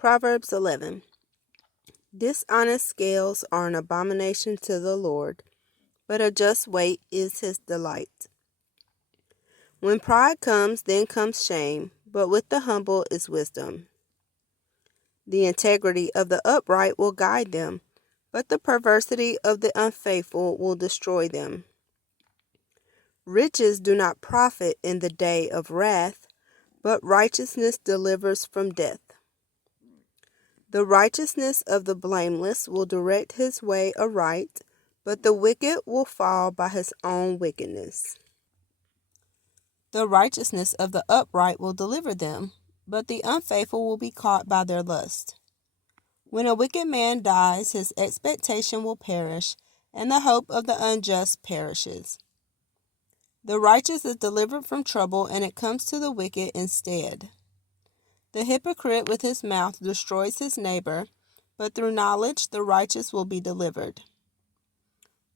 Proverbs 11. Dishonest scales are an abomination to the Lord, but a just weight is his delight. When pride comes, then comes shame, but with the humble is wisdom. The integrity of the upright will guide them, but the perversity of the unfaithful will destroy them. Riches do not profit in the day of wrath, but righteousness delivers from death. The righteousness of the blameless will direct his way aright, but the wicked will fall by his own wickedness. The righteousness of the upright will deliver them, but the unfaithful will be caught by their lust. When a wicked man dies, his expectation will perish, and the hope of the unjust perishes. The righteous is delivered from trouble, and it comes to the wicked instead. The hypocrite with his mouth destroys his neighbor, but through knowledge the righteous will be delivered.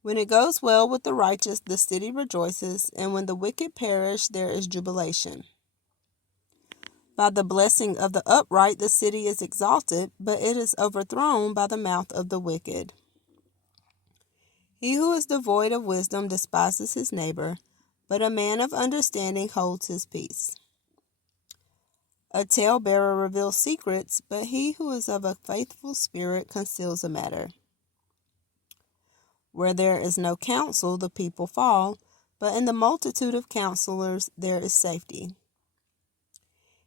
When it goes well with the righteous, the city rejoices, and when the wicked perish, there is jubilation. By the blessing of the upright the city is exalted, but it is overthrown by the mouth of the wicked. He who is devoid of wisdom despises his neighbor, but a man of understanding holds his peace. A talebearer reveals secrets, but he who is of a faithful spirit conceals a matter. Where there is no counsel, the people fall, but in the multitude of counselors there is safety.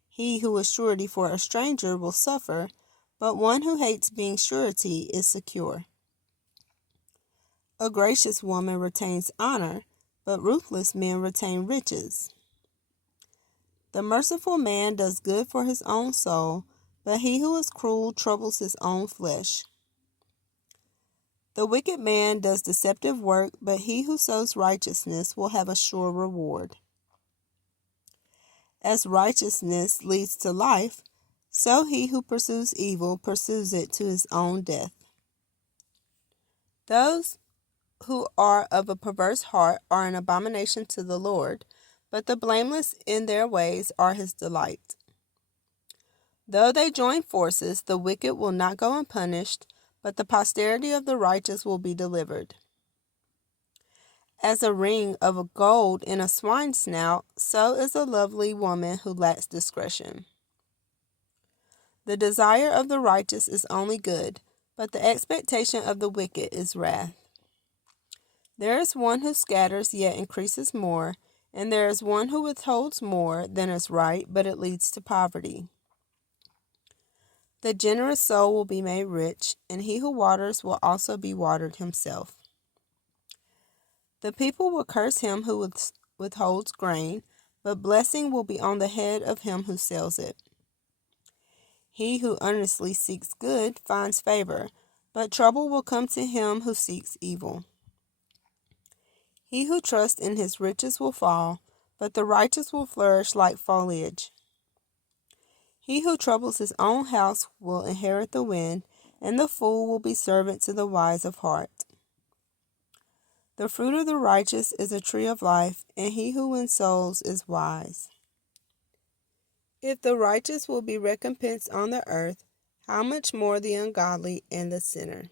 He who is surety for a stranger will suffer, but one who hates being surety is secure. A gracious woman retains honor, but ruthless men retain riches. The merciful man does good for his own soul, but he who is cruel troubles his own flesh. The wicked man does deceptive work, but he who sows righteousness will have a sure reward. As righteousness leads to life, so he who pursues evil pursues it to his own death. Those who are of a perverse heart are an abomination to the Lord, but the blameless in their ways are his delight. Though they join forces, the wicked will not go unpunished, but the posterity of the righteous will be delivered. As a ring of gold in a swine's snout, so is a lovely woman who lacks discretion. The desire of the righteous is only good, but the expectation of the wicked is wrath. There is one who scatters, yet increases more, and there is one who withholds more than is right, but it leads to poverty. The generous soul will be made rich, and he who waters will also be watered himself. The people will curse him who withholds grain, but blessing will be on the head of him who sells it. He who earnestly seeks good finds favor, but trouble will come to him who seeks evil. He who trusts in his riches will fall, but the righteous will flourish like foliage. He who troubles his own house will inherit the wind, and the fool will be servant to the wise of heart. The fruit of the righteous is a tree of life, and he who wins souls is wise. If the righteous will be recompensed on the earth, how much more the ungodly and the sinner?